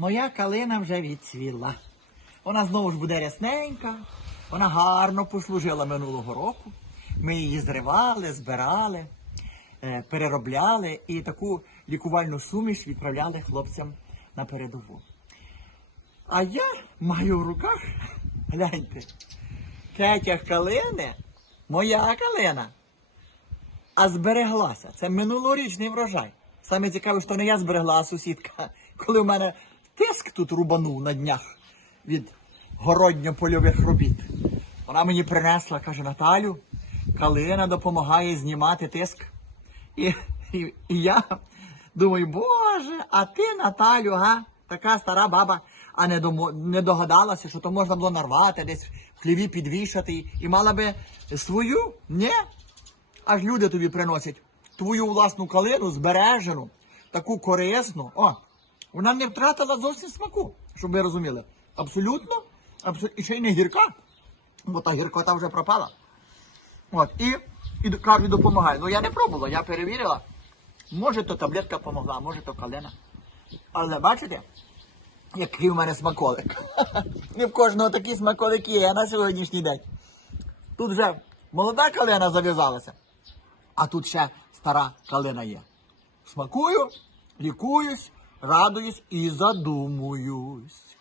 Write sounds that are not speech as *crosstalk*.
Моя калина вже відцвіла. Вона знову ж буде рясненька. Вона гарно послужила минулого року. Ми її зривали, збирали, е, переробляли і таку лікувальну суміш відправляли хлопцям на передову. А я маю в руках, *laughs* гляньте, кетях калини, моя калина. А збереглася. Це минулорічний врожай. Саме цікаве, що не я зберегла, а сусідка. *laughs* Коли в мене тиск тут рубанув на днях від городньо-польових робіт. Вона мені принесла, каже, Наталю, калина допомагає знімати тиск. І, і, і я думаю, боже, а ти, Наталю, га, така стара баба, а не, домо, не догадалася, що то можна було нарвати, десь в хліві підвішати і мала би свою? Ні. Аж люди тобі приносять твою власну калину, збережену, таку корисну. О, вона не втратила зовсім смаку, щоб ви розуміли. Абсолютно, абсолютно, і ще й не гірка, бо та гіркота вже пропала. От, і, і кажуть, допомагає. Ну я не пробувала, я перевірила. Може, то таблетка допомогла, може, то калина. Але бачите, який в мене смаколик. *laughs* Не в кожного такі смаколики є на сьогоднішній день. Тут вже молода калина зав'язалася, а тут ще стара калина є. Смакую, лікуюсь, радуюсь і задумуюсь.